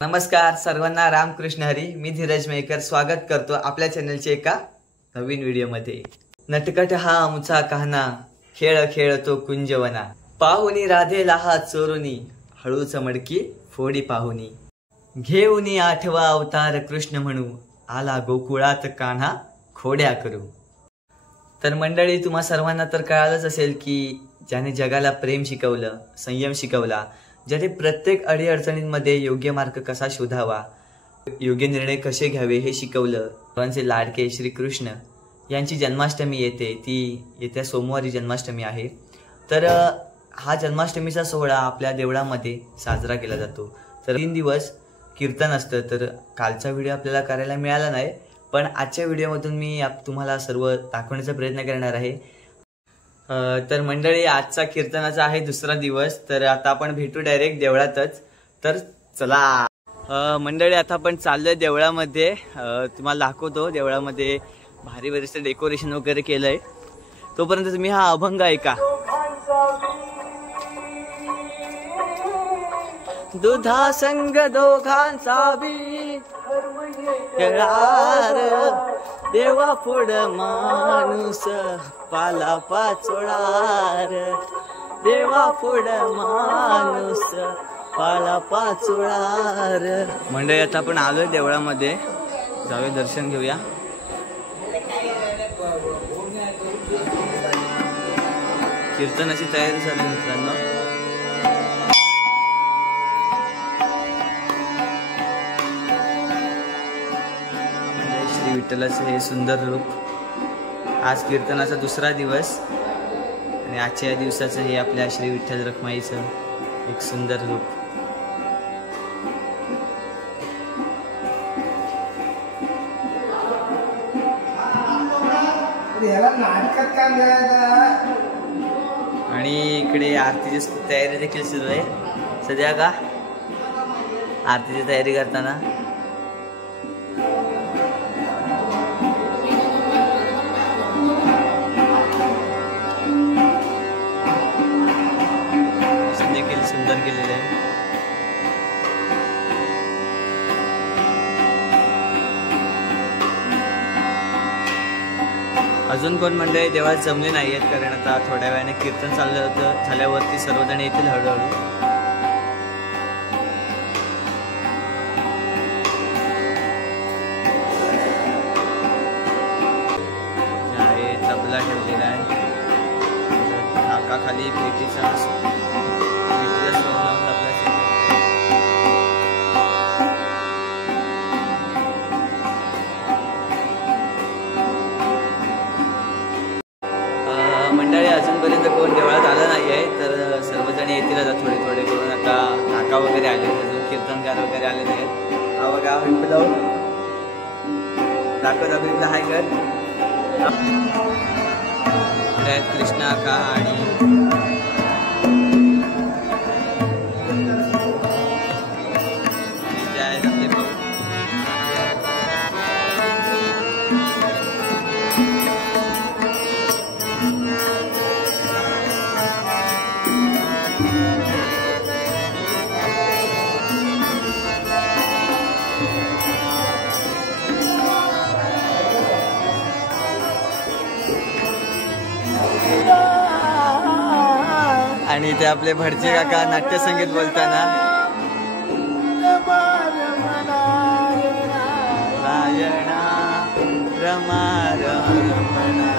नमस्कार सर्वांना, रामकृष्ण हरी. मी धीरज मेकर स्वागत करतो आपल्या चॅनलच्या एका नवीन व्हिडिओमध्ये. नटकट हा आमचा कहना, खेळ खेळतो कुंजवना. पाहुनी राधेला हा चोरुनी, हळूच मडकी फोडी पाहुनी. घेऊनी आठवा अवतार कृष्ण म्हणू, आला गोकुळात कान्हा खोड्या करू. तर मंडळी, तुम्हा सर्वांना तर कळालंच असेल की ज्याने जगाला प्रेम शिकवलं, संयम शिकवला, ज्याने प्रत्येक अडीअडचणींमध्ये योग्य मार्ग कसा शोधावा, योग्य निर्णय कसे घ्यावे हे शिकवलं, सर्वांचे लाडके श्रीकृष्ण यांची जन्माष्टमी येते. ती येत्या सोमवारी जन्माष्टमी आहे. तर हा जन्माष्टमीचा सोहळा आपल्या देवळामध्ये साजरा केला जातो. तर 3 दिवस कीर्तन असतं. तर कालचा व्हिडिओ आपल्याला करायला मिळाला नाही, पण आजच्या व्हिडिओमधून मी तुम्हाला सर्व दाखवण्याचा प्रयत्न करणार आहे. तर मंडळी, आजचा कीर्तनाचा आहे 2रा दिवस. तर आता आपण भेटू डायरेक्ट देवळातच. तर चला मंडळी, आता आपण चाललोय देवळामध्ये. तुम्हाला दाखवतो देवळामध्ये भारी बरेचसे डेकोरेशन वगैरे केलंय. तोपर्यंत तुम्ही हा अभंग ऐका. दुधा संग दोघांचा बी करार, देवा पुढ माणूस पाला पाचोळार. देवा पुढ माणूस पाला पाचोळार. मंडळी, आता आपण आलोय देवळामध्ये. जाऊया, दर्शन घेऊया. कीर्तनाची तयारी चालू आहे मित्रांनो. श्री विठ्ठलाचे हे सुंदर रूप. आज कीर्तनाचा 2रा दिवस आणि आजच्या दिवसाचं हे आपल्या श्री विठ्ठल रखुमाईचं एक सुंदर रूप. आणि इकडे आरतीची तयारी देखील सुरू आहे सध्या. का आरतीची तयारी करताना सुंदर केलेले आहे. अजून कोण मंडळी देवात जमले नाहीयेत, कारण आता थोड्या वेळाने कीर्तन चाललं होतं. झाल्यावरती सर्वजण येतील हळूहळू. तबला ठेवलेला आहे नाकाखाली पेटीचा. मंडळी, अजूनपर्यंत कोण देवळात आलं नाही आहे, तर सर्वजण येतील आता थोडे थोडे करून. आता काका वगैरे आले, अजून कीर्तनकार वगैरे आलेले आहेत. हा बघा, जाऊन दाखवत आपण हाय कर. कृष्णा का आणि आपले भाऊ. आणि ते आपले भडचे काका नाट्यसंगीत बोलताना. रायणा रमा रमणा.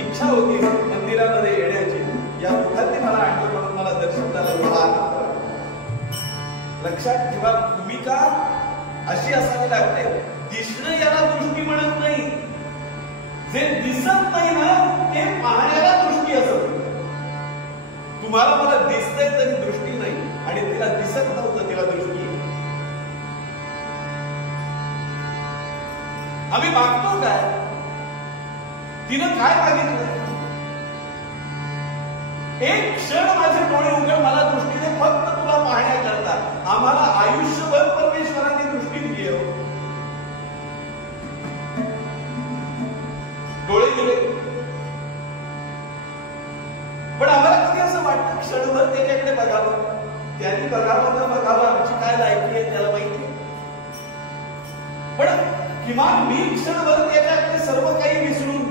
इच्छा होती मंदिरामध्ये येण्याची, या मुखांनी मला आणलं म्हणून मला दर्शन झालं. लक्षात ठेवा, भूमिका अशी असावी लागते. दिसणं याला दृष्टी म्हणत नाही. जे दिसत नाही ना ते पाहण्याला दृष्टी असत. तुम्हाला मला दिसतंय तरी दृष्टी नाही, आणि तिला दिसत नव्हतं तिला दृष्टी. आम्ही मागतो काय, तिनं काय मागितलं? एक क्षण माझे डोळे उघड, मला दृष्टी दे, फक्त तुला पाहण्याकरता. आम्हाला आयुष्यभर परमेश्वराने दृष्टी दिली आहे. डोळे दिले, पण आम्हाला कधी असं वाटतं क्षणभर त्याच्याकडे बघावं, त्यांनी बघावं न बघावं आमची काय लायकी आहे त्याला माहिती. पण किमान मी क्षणभर त्याच्याकडे सर्व काही विसरून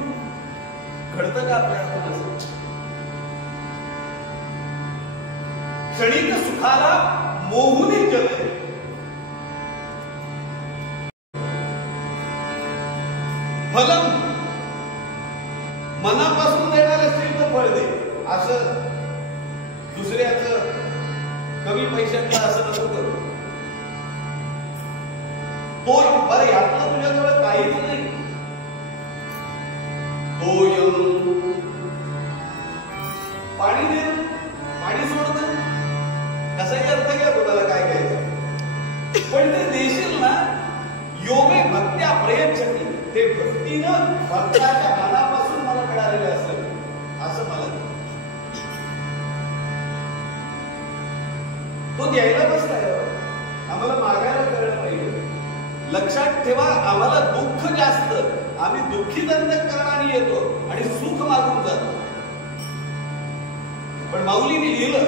घडतं का आपल्याला? क्षणिक सुखाला मोहून जग आहे. फलम मनापासून देणार असतील तर फळ दे. असं दुसऱ्याचं कमी पैशातलं असं नको करू. तो बरं यातलं तुझ्याजवळ काहीच नाही. पाणी दे, पाणी सोडत. कसाही अर्थ घ्या तुम्हाला काय घ्यायचं, पण ते देशील ना. योगे भक्त्या प्रयच्छती, ते भक्तीनं भक्ताच्या मनापासून मला मिळालेले असेल असं मला. तो द्यायला बसलाय, आम्हाला मागायला कळलं पाहिजे. लक्षात ठेवा, आम्हाला दुःख जास्त, आम्ही दुःखी अंतःकरणाने येतो आणि सुख मागून जातो. पण माऊलीने लिहिलं,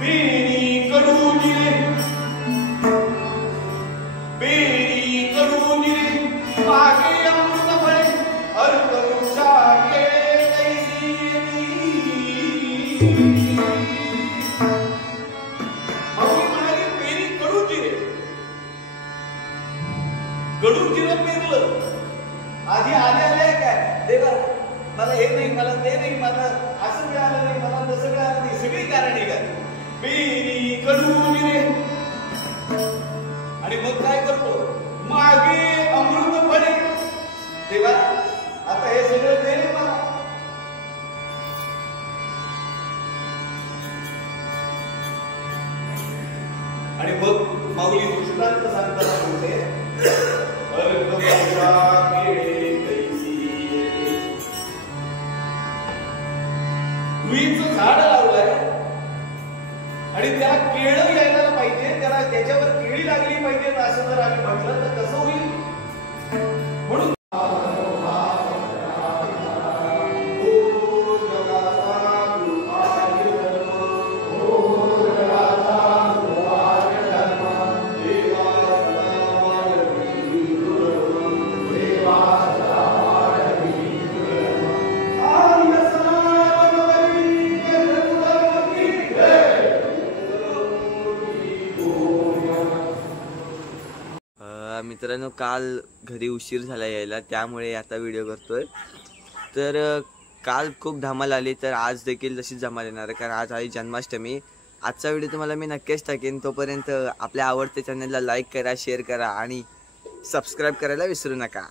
पेरी कडू जिरे, पेरी कडू जिरे, मागे अमृत फळे, अर्थ वृक्षाचे कैसी. माऊली म्हणाली, पेरी कडू जिरे. कडू जिरं पेरलं, आधी आले काय, देवा मला हे नाही, मला ते नाही, मला असं मिळालं नाही, मला तसं मिळालं नाही, सगळी कारणे काय. पेरी कडू जिरे, आणि मग काय करतो, मागे अमृत फळे. देवा आता हे सगळं दे रे मला. आणि मग माऊली दृष्टांत सांगताना म्हणते, रुईचं झाड लावलंय आणि त्याला केळं यायला पाहिजे, त्याला त्याच्यावर केळी लागली पाहिजे, असं जर आम्ही म्हटलं तर कसं होईल? म्हणून मित्रांनो, काल घरी उशीर झाला यायला, त्यामुळे आता व्हिडिओ करतोय. तर काल खूप धमाल आली, तर आज देखील तशीच धमाल येणार आहे, कारण आज आहे जन्माष्टमी. आजचा व्हिडिओ तुम्हाला मी नक्कीच टाकेन. तोपर्यंत आपल्या आवडत्या चॅनलला लाईक करा, शेअर करा आणि सबस्क्राईब करायला विसरू नका.